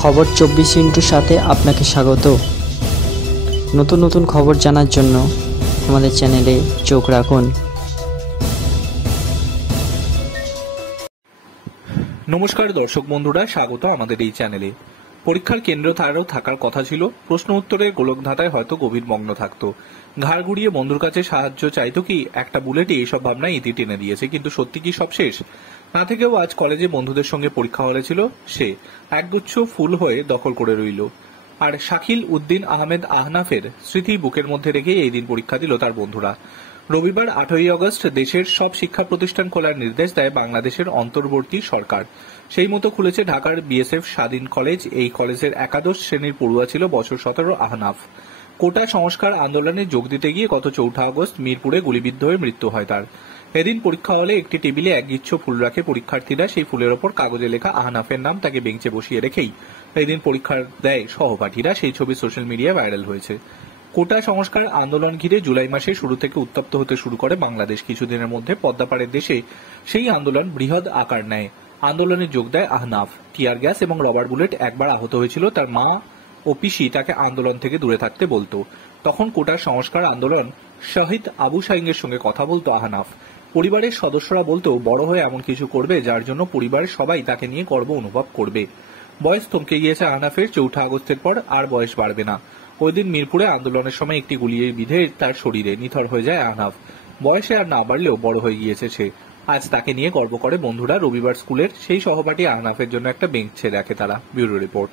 খবর 24 সাথে আপনাকে স্বাগত। নতুন নতুন খবর জানার জন্য আমাদের চ্যানেলে চোখ রাখুন। নমস্কার দর্শক বন্ধুরা, স্বাগত আমাদের এই চ্যানেলে। পরীক্ষার কেন্দ্র তারও থাকার কথা ছিল, প্রশ্ন উত্তরের গোলকধাঁধায় হয়তো গভীর মগ্ন থাকতো। ঘাড় ঘুরিয়ে বন্ধুর কাছে সাহায্য চাইতো কি একটা বুলেটই এইসব ভাবনায় ইতি টেনে দিয়েছে। কিন্তু সত্যি কি সব শেষ? না থেকেও আজ কলেজে বন্ধুদের সঙ্গে পরীক্ষা হলে ছিল সে একগুচ্ছ ফুল হয়ে দখল করে রইল। আর শাকিল উদ্দিন আহমেদ আহনাফের স্মৃতি বুকের মধ্যে রেখে এই দিন পরীক্ষা দিল তার বন্ধুরা। রবিবার 8ই আগস্ট দেশের সব শিক্ষা প্রতিষ্ঠান খোলার নির্দেশ দেয় বাংলাদেশের অন্তর্বর্তী সরকার। সেই মতো খুলেছে ঢাকার বিএসএফ স্বাধীন কলেজ। এই কলেজের একাদশ শ্রেণীর পড়ুয়া ছিল বছর 17 আহনাফ। কোটা সংস্কার আন্দোলনে যোগ দিতে গিয়ে গত 4 আগস্ট মিরপুরে গুলিবিদ্ধ হয়ে মৃত্যু হয় তার। এদিন পরীক্ষা হলে একটি টেবিলে একগুচ্ছ ফুল রাখে পরীক্ষার্থীরা। সেই ফুলের ওপর কাগজে লেখা আহনাফের নাম। তাকে বেঞ্চে বসিয়ে রেখেই এদিন পরীক্ষা দেয় সহপাঠীরা। সেই ছবি সোশ্যাল মিডিয়ায় ভাইরাল হয়েছে। কোটা সংস্কার আন্দোলন ঘিরে জুলাই মাসে শুরু থেকে উত্তপ্ত হতে শুরু করে বাংলাদেশ। কিছুদিনের মধ্যে পদ্মাপাড়ের দেশে সেই আন্দোলন বৃহৎ আকার নেয়। আন্দোলনে যোগ দেয় আহনাফ। টিয়ার গ্যাস এবং রবার বুলেট একবার আহত হয়েছিল। তার মা ও পিসি তাকে আন্দোলন থেকে দূরে থাকতে বলতো। তখন কোটার সংস্কার আন্দোলন শহীদ আবু সাইঙ্গের সঙ্গে কথা বলতো আহনাফ। পরিবারের সদস্যরা বলতো বড় হয়ে এমন কিছু করবে যার জন্য পরিবারের সবাই তাকে নিয়ে গর্ব অনুভব করবে। বয়স থমকে গিয়েছে আহনাফের। 4 আগস্টের পর আর বয়স বাড়বে না। ওই দিন মিরপুরে আন্দোলনের সময় একটি গুলি বিঁধে তার শরীরে নিথর হয়ে যায় আহনাফ। বয়সে আর না বাড়লেও বড় হয়ে গিয়েছে সে। আজ তাকে নিয়ে গর্ব করে বন্ধুরা। রবিবার স্কুলের সেই সহপাঠী আহনাফের জন্য একটা বেঞ্চ ছেড়ে রাখে তারা। Bureau report.